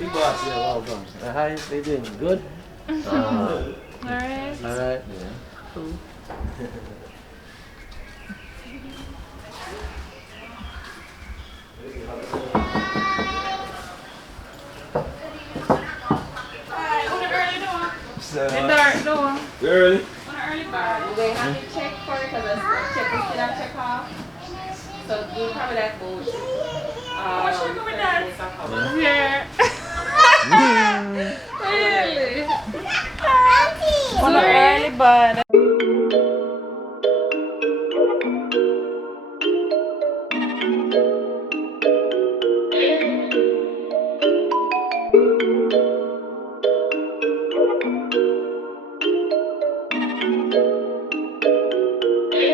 Big boss, yeah, welcome. Hi, how you doing? Good? Alright. Alright, yeah. Cool. Early. They have to check for it because check is still a check off. So you cover that boat. How much we going that? Yeah. Really? On the early bird.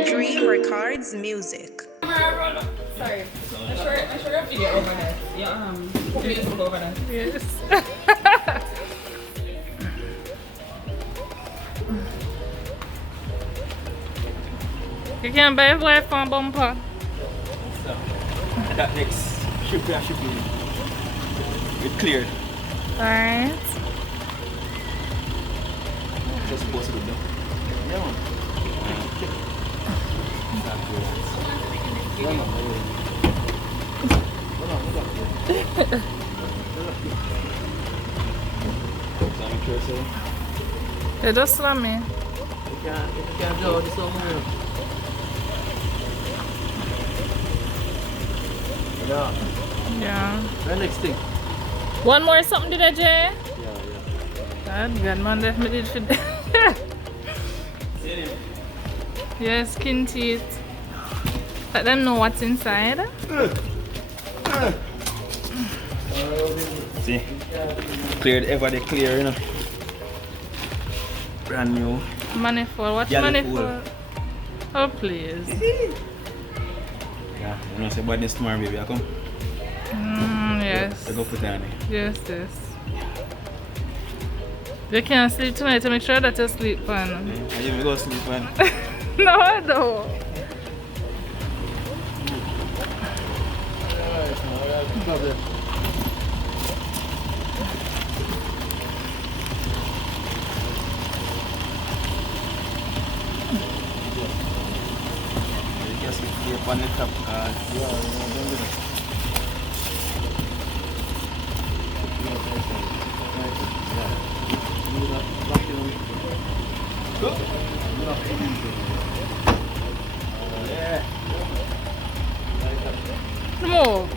Dream records music. Sorry. I should have video over there. Yeah, video over there. Yes. You can buy a wife on bumper. That next should be it cleared. Alright. Just supposed to do that. Yeah, man. You just slam me. You can't do this somewhere. Yeah. Yeah. The next thing. One more something did I, Jay? Yeah. God, man, left me did for yeah, skin teeth. Let them know what's inside. See? Cleared ever they clear, you know. Brand new. Manifold. What's Yellow manifold? Oh, please. Yeah, you know, say about this tomorrow, baby, I come. Yes. I go put it on it. Yes, yes. You can't sleep tonight to make sure that you sleep, man. Yeah, you go sleep, man. No, I don't. Alright. Just keep on the top. Yeah. Move.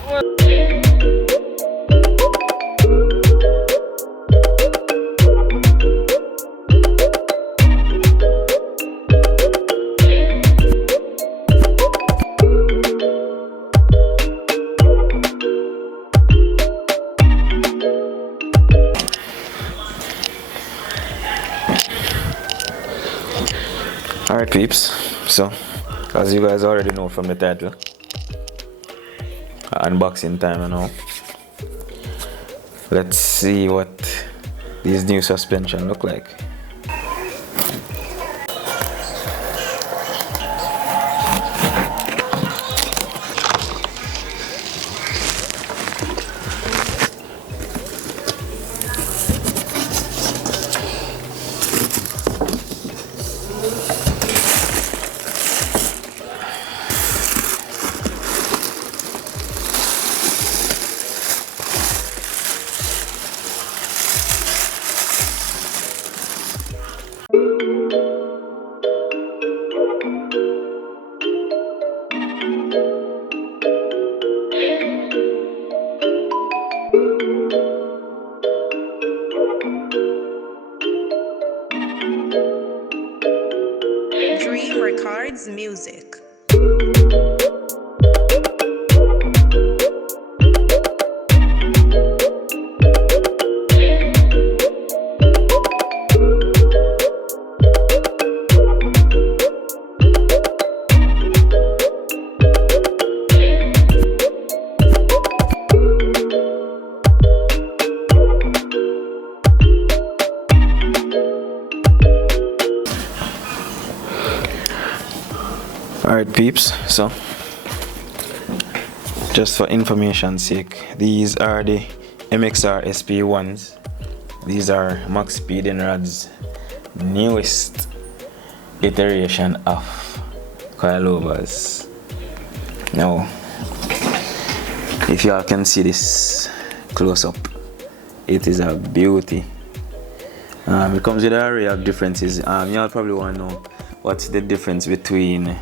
Alright peeps, so as you guys already know from the title, unboxing time and all. Let's see what these new suspension look like. Dream records music. Alright peeps, so just for information's sake, these are the MXR SP1s. These are Maxpeedingrods' newest iteration of Coilovers. Now, if y'all can see this close up, it is a beauty. It comes with an array of differences. Y'all probably want to know what's the difference between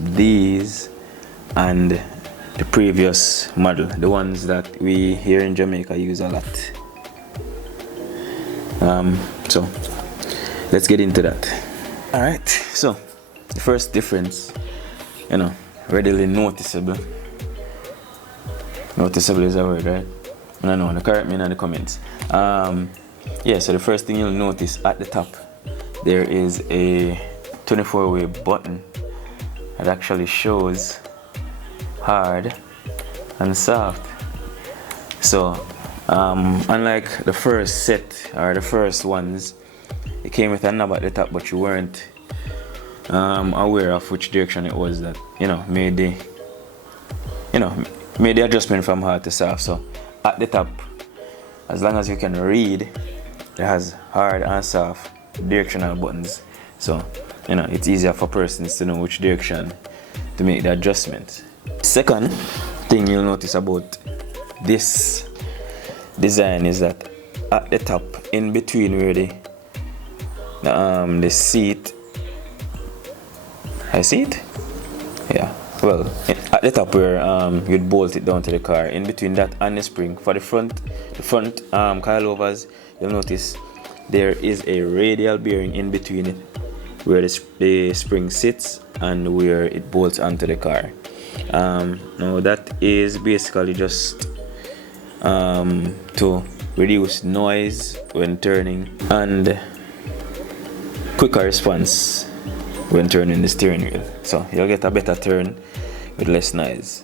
these and the previous model, the ones that we here in Jamaica use a lot. So let's get into that. Alright, so the first difference, readily noticeable. Noticeable is a word, right? I know, correct me in the comments. Yeah, so the first thing you'll notice at the top, there is a 24-way button that actually shows hard and soft. So unlike the first set or the first ones, it came with a knob at the top, but you weren't aware of which direction it was that made the adjustment from hard to soft. So at the top, as long as you can read, it has hard and soft directional buttons. So it's easier for persons to know which direction to make the adjustment. Second thing you'll notice about this design is that at the top, in between where the seat, I see it? Yeah, well, at the top where you'd bolt it down to the car, in between that and the spring, for the front coilovers, you'll notice there is a radial bearing in between it where the spring sits and where it bolts onto the car. Now that is basically just to reduce noise when turning and quicker response when turning the steering wheel, so you'll get a better turn with less noise.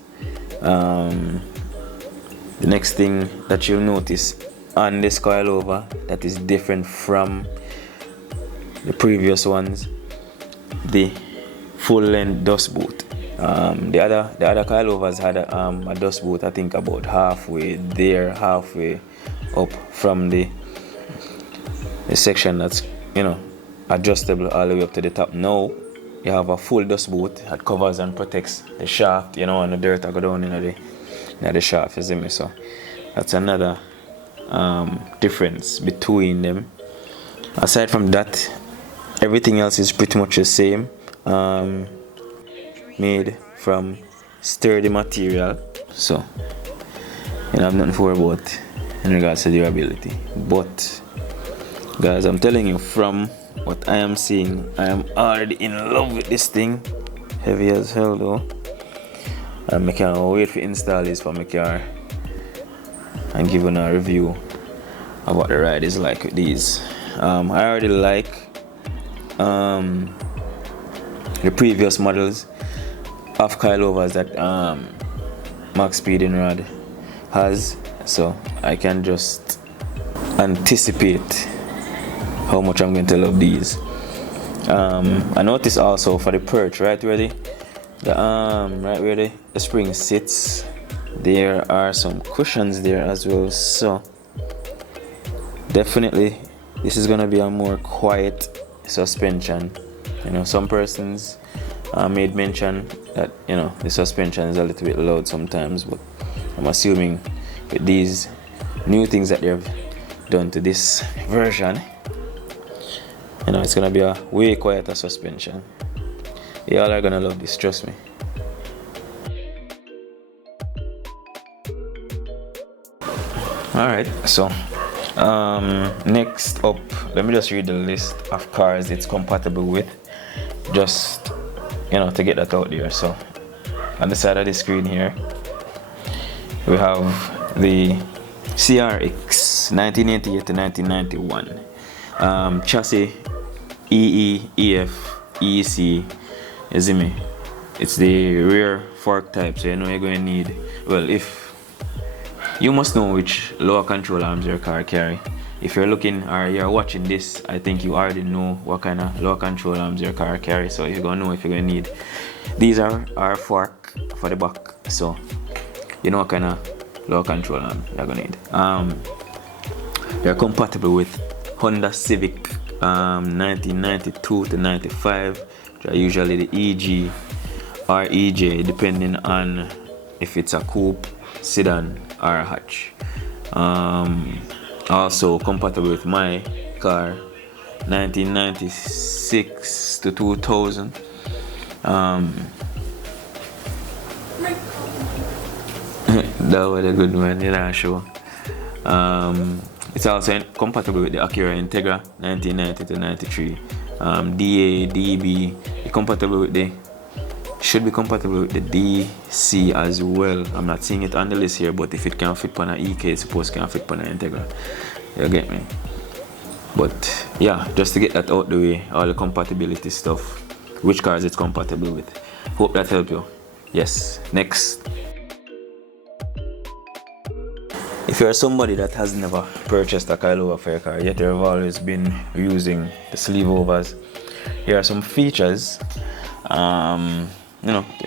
The next thing that you'll notice on this coilover that is different from the previous ones, the full length dust boot. The other coilovers had a dust boot, I think about halfway up from the section that's adjustable all the way up to the top. Now you have a full dust boot that covers and protects the shaft, and the dirt that go down in the shaft, you see me? So that's another difference between them. Aside from that, everything else is pretty much the same. Made from sturdy material, so I have nothing to worry about in regards to durability. But guys, I'm telling you, from what I am seeing, I am already in love with this thing. Heavy as hell though, and I can't wait to install this for my car and give you a review of what the ride is like with these. I already like the previous models of coilovers that Maxpeedingrod has, so I can just anticipate how much I'm going to love these. I noticed also for the perch, right where the spring sits, there are some cushions there as well, so definitely this is gonna be a more quiet suspension. Some persons made mention that the suspension is a little bit loud sometimes, but I'm assuming with these new things that they've done to this version, it's gonna be a way quieter suspension. Y'all are gonna love this, trust me. Alright, so next up, let me just read the list of cars it's compatible with, just to get that out there. So on the side of the screen here, we have the CRX 1988 to 1991 chassis EE, EF, EEC, you see me? It's the rear fork type, so you're going to need, if you must know which lower control arms your car carry. If you're looking or you're watching this, I think you already know what kind of lower control arms your car carry, so you're gonna know if you're gonna need. These are our fork for the back, so what kind of lower control arm you're gonna need. They're compatible with Honda Civic 1992 to 95, which are usually the EG or EJ, depending on if it's a coupe, sedan, or a hatch. Also compatible with my car 1996 to 2000. That was a good one, you know, sure. It's also compatible with the Acura Integra 1990 to 93. DA, DB, compatible with the, should be compatible with the DC as well. I'm not seeing it on the list here, but if it can fit on an EK, it's supposed to can fit on an Integra. You get me? But yeah, just to get that out the way, all the compatibility stuff, which cars it's compatible with. Hope that helped you. Yes, next. If you're somebody that has never purchased a coilover for your car, yet you've always been using the sleeve overs, here are some features to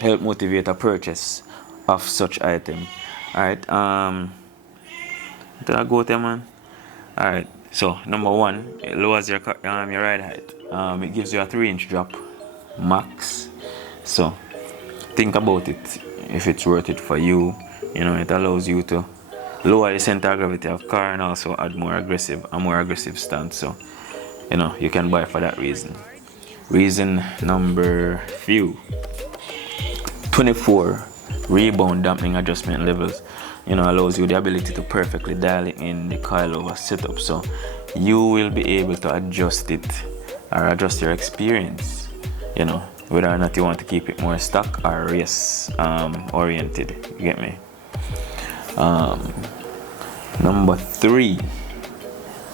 help motivate a purchase of such item. Alright, did I go there, man? Alright, so number one, it lowers your ride height. It gives you a 3-inch drop max. So think about it, if it's worth it for you. You know, it allows you to lower the center of gravity of car and also add a more aggressive stance. So you know, you can buy for that reason. Reason number few, 24 rebound dampening adjustment levels, you know, allows you the ability to perfectly dial in the coilover setup, so you will be able to adjust it or adjust your experience, you know, whether or not you want to keep it more stock or race oriented. You get me? Number 3,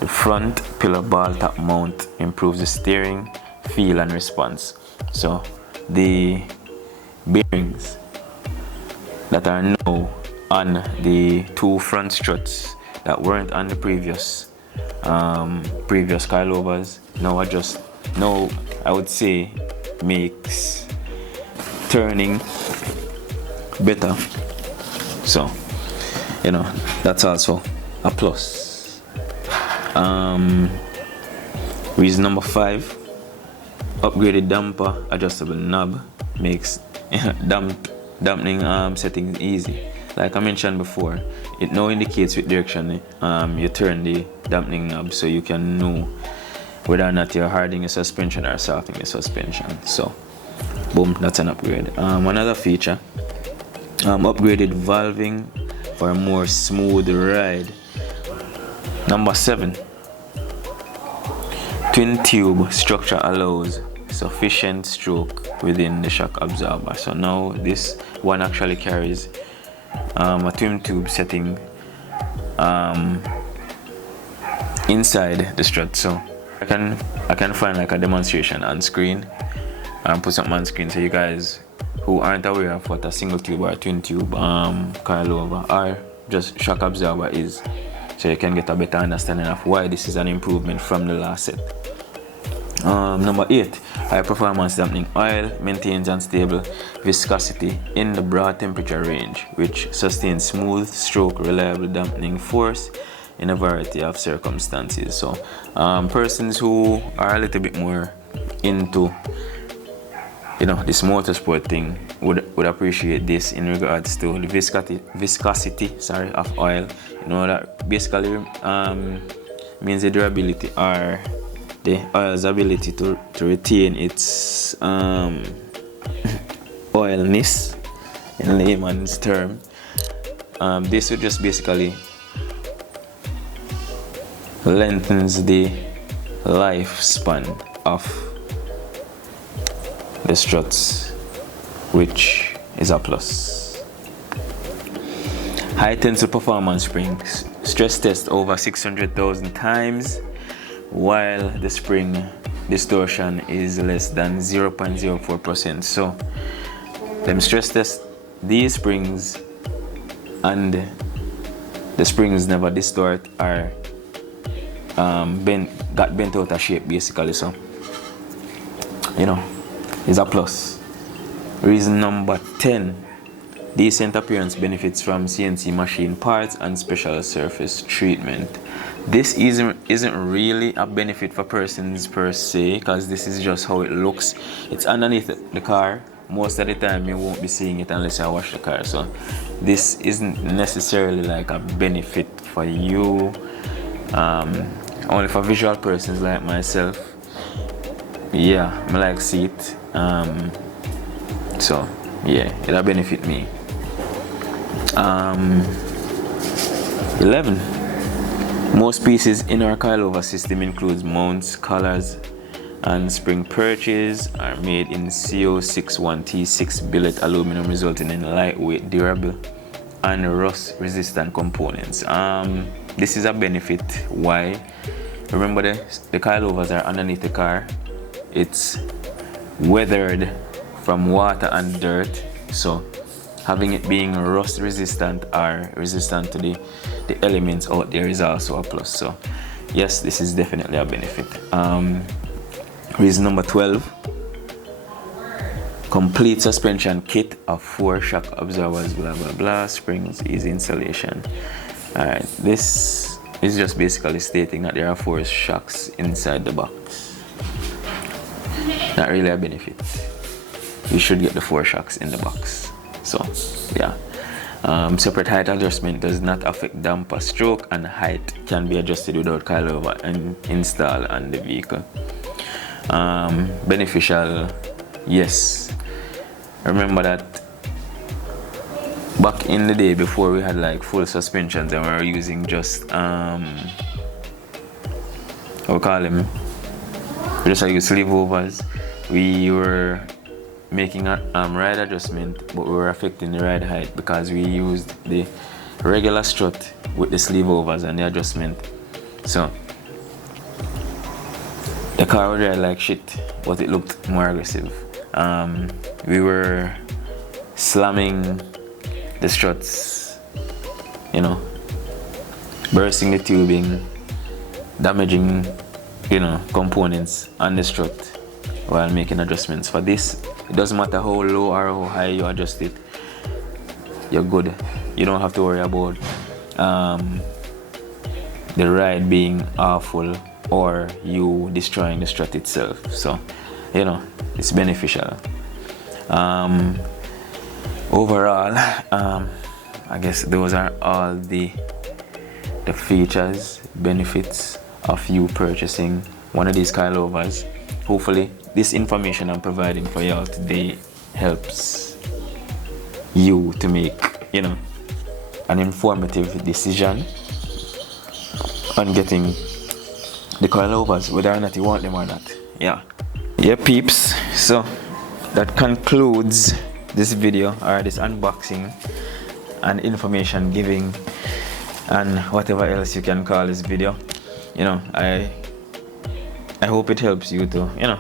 the front pillar ball top mount improves the steering feel and response. So the bearings that are now on the 2 front struts that weren't on the previous coilovers now I would say makes turning better. So you know, that's also a plus. Reason number 5, upgraded damper adjustable knob makes dampening settings easy. Like I mentioned before, it now indicates which direction you turn the dampening knob, so you can know whether or not you're hardening your suspension or softening your suspension. So boom, that's an upgrade. Another feature, upgraded valving for a more smooth ride. Number 7, twin tube structure allows sufficient stroke within the shock absorber. So now this one actually carries a twin tube setting inside the strut. So I can find like a demonstration on screen and put something on screen so you guys who aren't aware of what a single tube or a twin tube coilover or just shock absorber is, so you can get a better understanding of why this is an improvement from the last set. Number 8, high performance dampening oil maintains unstable viscosity in the broad temperature range, which sustains smooth stroke reliable dampening force in a variety of circumstances. So persons who are a little bit more into, you know, this motorsport thing would appreciate this in regards to the viscosity of oil. You know, that basically means the durability or the oil's ability to retain its oilness in layman's term. This would just basically lengthens the lifespan of the struts, which is a plus. High tensile performance springs stress test over 600,000 times, while the spring distortion is less than 0.04%. So them stress test these springs and the springs never distort or got bent out of shape basically. So you know, is a plus. Reason number 10, Decent appearance benefits from CNC machine parts and special surface treatment. This isn't really a benefit for persons per se, because this is just how it looks. It's underneath the car. Most of the time you won't be seeing it unless I wash the car. So this isn't necessarily like a benefit for you. Only for visual persons like myself. Yeah, I like see it. So yeah, it'll benefit me. 11. Most pieces in our coilover system includes mounts, collars, and spring perches are made in CO61T6 billet aluminum, resulting in lightweight, durable, and rust-resistant components. This is a benefit. Why? Remember the coilovers are underneath the car. It's weathered from water and dirt, so having it being rust resistant or resistant to the elements out there is also a plus. So yes, this is definitely a benefit. Reason number 12, complete suspension kit of 4 shock absorbers, blah blah blah, springs, easy installation. Alright, this is just basically stating that there are 4 shocks inside the box. Not really a benefit. You should get the 4 shocks in the box. So yeah, separate height adjustment does not affect damper. Stroke and height can be adjusted without coilover and installed on the vehicle. Beneficial, yes. Remember that back in the day before we had like full suspensions and we were using just what we call them, we just use sleeve overs. We were making a ride adjustment, but we were affecting the ride height because we used the regular strut with the sleeve overs and the adjustment. So the car would ride like shit, but it looked more aggressive. We were slamming the struts, you know, bursting the tubing, damaging, you know, components on the strut while making adjustments. For this, it doesn't matter how low or how high you adjust it, you're good. You don't have to worry about the ride being awful or you destroying the strut itself. So, you know, it's beneficial. Overall, I guess those are all the features, benefits of you purchasing one of these coilovers. Hopefully this information I'm providing for y'all today helps you to make, you know, an informative decision on getting the coilovers, whether or not you want them or not. Yeah peeps, so that concludes this video or this unboxing and information giving and whatever else you can call this video. You know, I hope it helps you to, you know,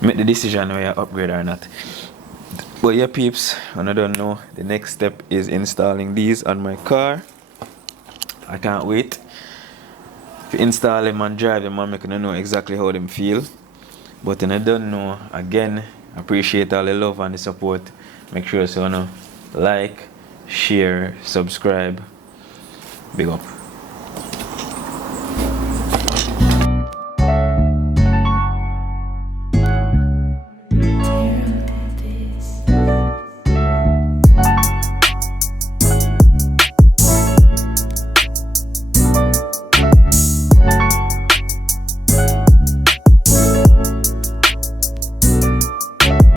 make the decision whether you upgrade or not. But yeah peeps, and I don't know, the next step is installing these on my car. I can't wait to install them and drive them and make them know exactly how them feel. But I don't know, again, appreciate all the love and the support. Make sure so, you know, like, share, subscribe. Big up.